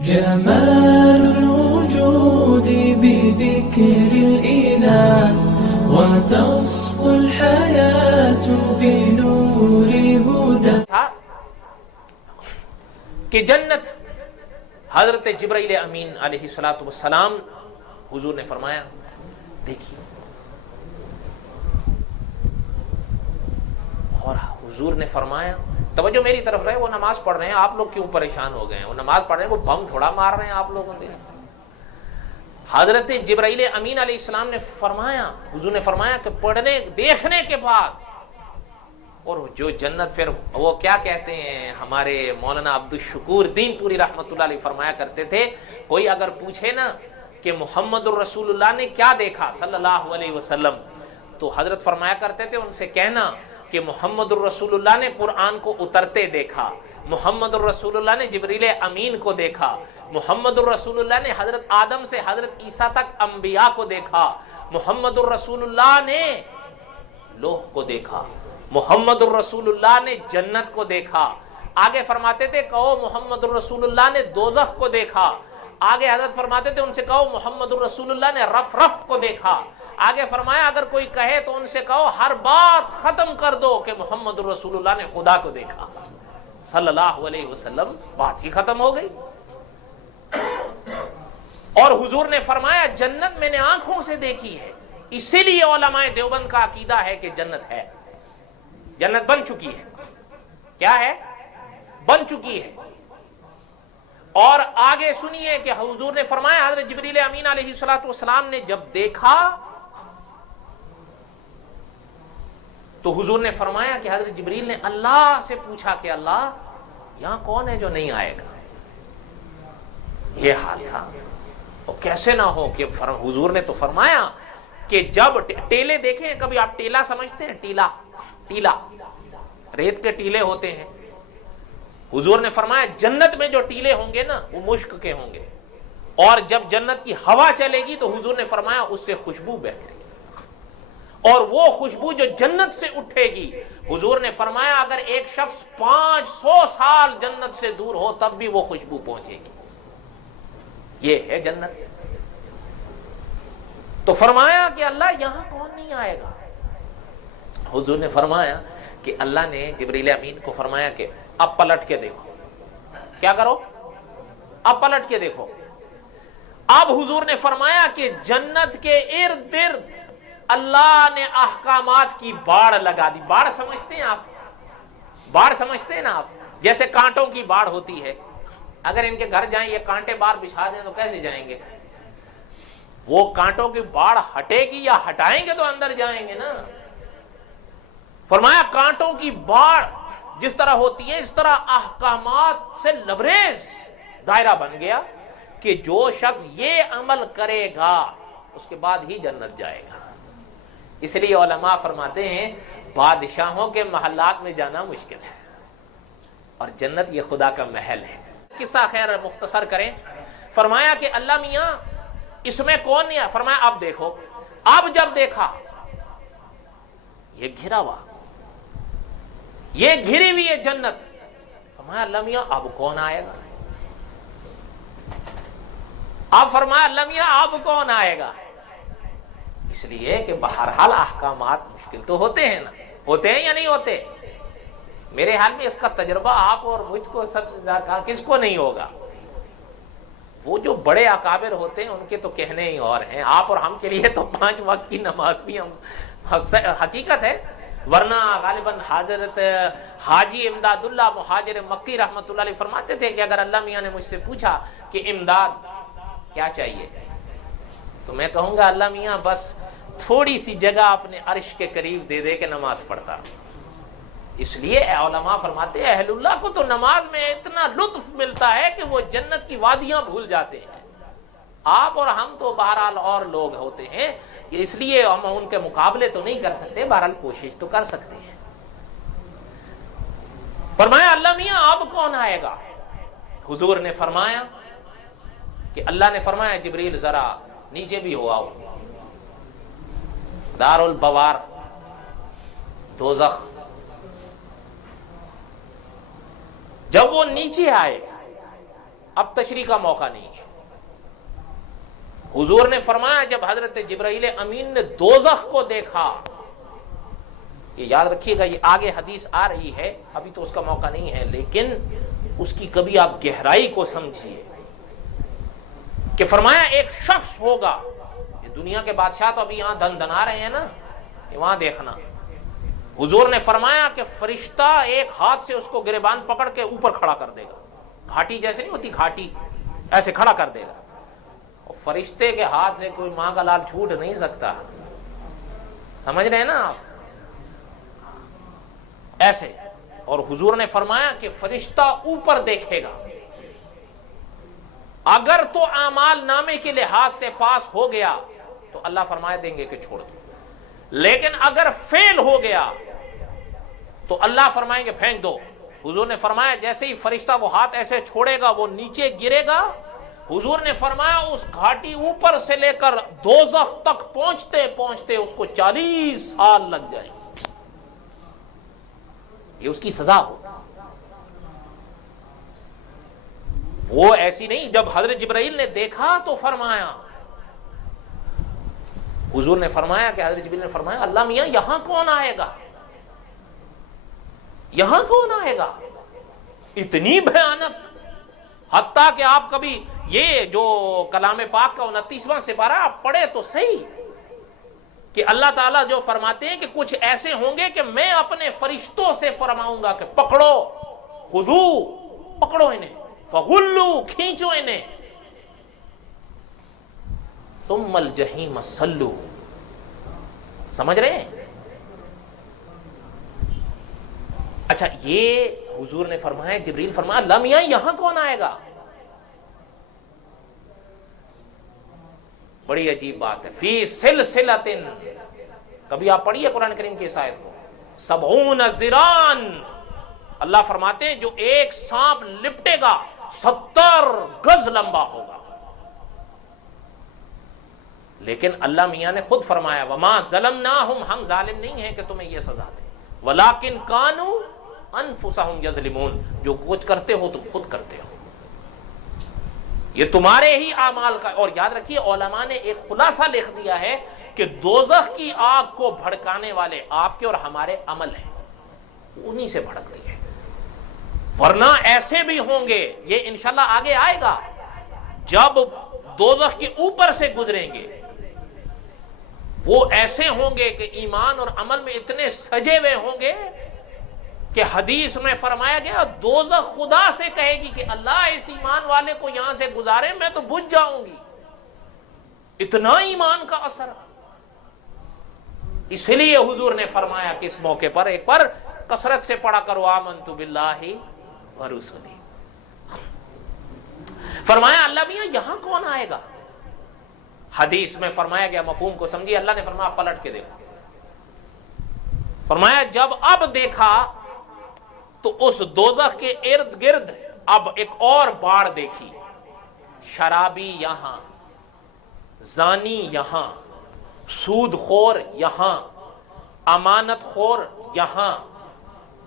جمال الوجود بذكر الإله وتصفو الحياة بنور هدى. کہ جنت حضرت جبرائیل امین علیہ الصلوۃ والسلام حضور نے فرمایا دیکھیے، اور حضور نے فرمایا توجہ میری طرف رہے، وہ نماز پڑھ رہے ہیں، آپ لوگ کیوں پریشان ہو گئے ہیں؟ وہ نماز پڑھ رہے ہیں، وہ بم تھوڑا مار رہے ہیں آپ لوگوں نے. حضرت جبرائیل امین علیہ السلام نے فرمایا، حضور نے فرمایا کہ پڑھنے دیکھنے کے بعد، اور جو جنت پھر وہ کیا کہتے ہیں، ہمارے مولانا عبدالشکور دین پوری رحمت اللہ علیہ فرمایا کرتے تھے، کوئی اگر پوچھے نا کہ محمد الرسول اللہ نے کیا دیکھا صلی اللہ علیہ وسلم، تو حضرت فرمایا کرتے تھے ان سے کہنا کہ محمد الرسول اللہ نے قرآن کو اترتے دیکھا، محمد الرسول اللہ نے جبریل امین کو دیکھا، محمد الرسول اللہ نے حضرت آدم سے حضرت عیسیٰ تک انبیاء کو دیکھا، محمد الرسول اللہ نے لوح کو دیکھا، محمد الرسول اللہ نے جنت کو دیکھا. آگے فرماتے تھے کہو محمد الرسول اللہ نے دوزخ کو دیکھا. آگے حضرت فرماتے تھے ان سے کہو محمد الرسول اللہ نے رف رف کو دیکھا. آگے فرمایا اگر کوئی کہے تو ان سے کہو ہر بات ختم کر دو کہ محمد الرسول اللہ نے خدا کو دیکھا صلی اللہ علیہ وسلم، بات ہی ختم ہو گئی. اور حضور نے فرمایا جنت میں نے آنکھوں سے دیکھی ہے. اسی لیے علماء دیوبند کا عقیدہ ہے کہ جنت ہے، جنت بن چکی ہے. کیا ہے؟ بن چکی ہے. اور آگے سنیے کہ حضور نے فرمایا حضرت جبریل امین علیہ الصلوۃ والسلام نے جب دیکھا تو حضور نے فرمایا کہ حضرت جبریل نے اللہ سے پوچھا کہ اللہ یہاں کون ہے جو نہیں آئے گا. یہ حال تھا. اور کیسے نہ ہو کہ حضور نے تو فرمایا کہ جب ٹیلے دیکھیں، کبھی آپ ٹیلا سمجھتے ہیں؟ ٹیلا ریت کے ٹیلے ہوتے ہیں. حضور نے فرمایا جنت میں جو ٹیلے ہوں گے نا وہ مشک کے ہوں گے، اور جب جنت کی ہوا چلے گی تو حضور نے فرمایا اس سے خوشبو بہرے گی، اور وہ خوشبو جو جنت سے اٹھے گی، حضور نے فرمایا اگر ایک شخص 500 سال جنت سے دور ہو تب بھی وہ خوشبو پہنچے گی. یہ ہے جنت. تو فرمایا کہ اللہ یہاں کون نہیں آئے گا. حضور نے فرمایا کہ اللہ نے جبریل امین کو فرمایا کہ اب پلٹ کے دیکھو. کیا کرو؟ اب پلٹ کے دیکھو. اب حضور نے فرمایا کہ جنت کے ارد گرد اللہ نے احکامات کی باڑ لگا دی. باڑ سمجھتے ہیں آپ؟ باڑ سمجھتے ہیں نا آپ؟ جیسے کانٹوں کی باڑ ہوتی ہے. اگر ان کے گھر جائیں یہ کانٹے باہر بچھا دیں تو کیسے جائیں گے؟ وہ کانٹوں کی باڑ ہٹے گی یا ہٹائیں گے تو اندر جائیں گے نا. فرمایا کانٹوں کی باڑ جس طرح ہوتی ہے اس طرح احکامات سے لبریز دائرہ بن گیا کہ جو شخص یہ عمل کرے گا اس کے بعد ہی جنت جائے گا. اس لیے علماء فرماتے ہیں بادشاہوں کے محلات میں جانا مشکل ہے اور جنت یہ خدا کا محل ہے. قصہ خیر مختصر کریں. فرمایا کہ اللہ میاں اس میں کون نہیں ہے؟ فرمایا اب دیکھو. اب جب دیکھا یہ گھرا ہوا، یہ گھری ہوئی ہے جنت. فرمایا اللہ میاں اب کون آئے گا؟ اب فرمایا اللہ میاں اب کون آئے گا؟ اس لیے کہ بہرحال احکامات مشکل تو ہوتے ہیں نا. ہوتے ہیں یا نہیں ہوتے؟ میرے حال میں اس کا تجربہ آپ اور مجھ کو سب سے زیادہ کس کو نہیں ہوگا؟ وہ جو بڑے اکابر ہوتے ہیں ان کے تو کہنے ہی اور ہیں. آپ اور ہم کے لیے تو 5 وقت کی نماز بھی ہم حقیقت ہے، ورنہ غالباً حضرت حاجی امداد اللہ مہاجر مکی رحمت اللہ علیہ فرماتے تھے کہ اگر اللہ میاں نے مجھ سے پوچھا کہ امداد کیا چاہیے تو میں کہوں گا اللہ میاں بس تھوڑی سی جگہ اپنے عرش کے قریب دے دے کہ نماز پڑھتا. اس لیے علماء فرماتے ہیں اہل اللہ کو تو نماز میں اتنا لطف ملتا ہے کہ وہ جنت کی وادیاں بھول جاتے ہیں. آپ اور ہم تو بہرحال اور لوگ ہوتے ہیں کہ اس لیے ہم ان کے مقابلے تو نہیں کر سکتے، بہرحال کوشش تو کر سکتے ہیں. فرمایا اللہ میاں اب کون آئے گا؟ حضور نے فرمایا کہ اللہ نے فرمایا جبریل ذرا نیچے بھی ہو آؤ. دار البوار دوزخ جب وہ نیچے آئے اب تشریح کا موقع نہیں ہے. حضور نے فرمایا جب حضرت جبرائیل امین نے دوزخ کو دیکھا، یہ یاد رکھیے گا، یہ آگے حدیث آ رہی ہے، ابھی تو اس کا موقع نہیں ہے، لیکن اس کی کبھی آپ گہرائی کو سمجھیے کہ فرمایا ایک شخص ہوگا، یہ دنیا کے بادشاہ تو ابھی یہاں دن دنا رہے ہیں نا، وہاں دیکھنا. حضور نے فرمایا کہ فرشتہ ایک ہاتھ سے اس کو گریبان پکڑ کے اوپر کھڑا کر دے گا، گھاٹی جیسے نہیں ہوتی گھاٹی، ایسے کھڑا کر دے گا. اور فرشتے کے ہاتھ سے کوئی ماں کا لال چھوٹ نہیں سکتا، سمجھ رہے ہیں نا آپ ایسے. اور حضور نے فرمایا کہ فرشتہ اوپر دیکھے گا، اگر تو اعمال نامے کے لحاظ سے پاس ہو گیا تو اللہ فرمائے دیں گے کہ چھوڑ دو، لیکن اگر فیل ہو گیا تو اللہ فرمائیں گے پھینک دو. حضور نے فرمایا جیسے ہی فرشتہ وہ ہاتھ ایسے چھوڑے گا وہ نیچے گرے گا. حضور نے فرمایا اس گھاٹی اوپر سے لے کر دوزخ تک پہنچتے پہنچتے اس کو 40 سال لگ جائیں. یہ اس کی سزا ہو. وہ ایسی نہیں، جب حضرت جبرائیل نے دیکھا تو فرمایا، حضور نے فرمایا کہ حضرت جبرائیل نے فرمایا اللہ میاں یہاں کون آئے گا، یہاں کون آئے گا، اتنی بھیانک. حتیٰ کہ آپ کبھی یہ جو کلام پاک کا 29واں سپارہ آپ پڑھے تو صحیح کہ اللہ تعالیٰ جو فرماتے ہیں کہ کچھ ایسے ہوں گے کہ میں اپنے فرشتوں سے فرماؤں گا کہ پکڑو، خذو، پکڑو انہیں، فغلو، کھینچو انہیں، ثم الجحیم صلو. سمجھ رہے ہیں؟ اچھا یہ حضور نے فرمایا، جبریل فرمایا اللہ میاں یہاں کون آئے گا. بڑی عجیب بات ہے. فی سلسلۃ، کبھی آپ پڑھیے قرآن کریم کی اس آیت کو، 70 ذراعاً، اللہ فرماتے ہیں جو ایک سانپ لپٹے گا 70 گز لمبا ہوگا. لیکن اللہ میاں نے خود فرمایا وما ظلمناہم، ہم ظالم نہیں ہیں کہ تمہیں یہ سزا دیں، ولیکن کانوا انفسہم یظلمون، جو کچھ کرتے ہو تم خود کرتے ہو، یہ تمہارے ہی اعمال کا. اور یاد رکھیے علماء نے ایک خلاصہ لکھ دیا ہے کہ دوزخ کی آگ کو بھڑکانے والے آپ کے اور ہمارے عمل ہیں، انہی سے بھڑکتی ہے. ورنہ ایسے بھی ہوں گے، یہ انشاءاللہ آگے آئے گا، جب دوزخ کے اوپر سے گزریں گے وہ ایسے ہوں گے کہ ایمان اور عمل میں اتنے سجے ہوئے ہوں گے کہ حدیث میں فرمایا گیا دوزخ خدا سے کہے گی کہ اللہ اس ایمان والے کو یہاں سے گزارے، میں تو بجھ جاؤں گی. اتنا ایمان کا اثر. اس لیے حضور نے فرمایا کہ اس موقع پر ایک پر کثرت سے پڑھا کرو آمنت باللہ ورسولہ. فرمایا اللہ میاں یہاں کون آئے گا. حدیث میں فرمایا گیا، مفہوم کو سمجھیے، اللہ نے فرمایا پلٹ کے دیکھو. فرمایا جب اب دیکھا تو اس دوزخ کے ارد گرد اب ایک اور باڑ دیکھی. شرابی یہاں، زانی یہاں، سود خور یہاں، امانت خور یہاں،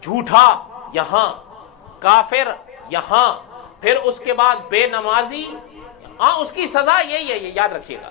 جھوٹا یہاں، کافر یہاں، پھر اس کے بعد بے نمازی. ہاں اس کی سزا یہی ہے، یہ یاد رکھیے گا.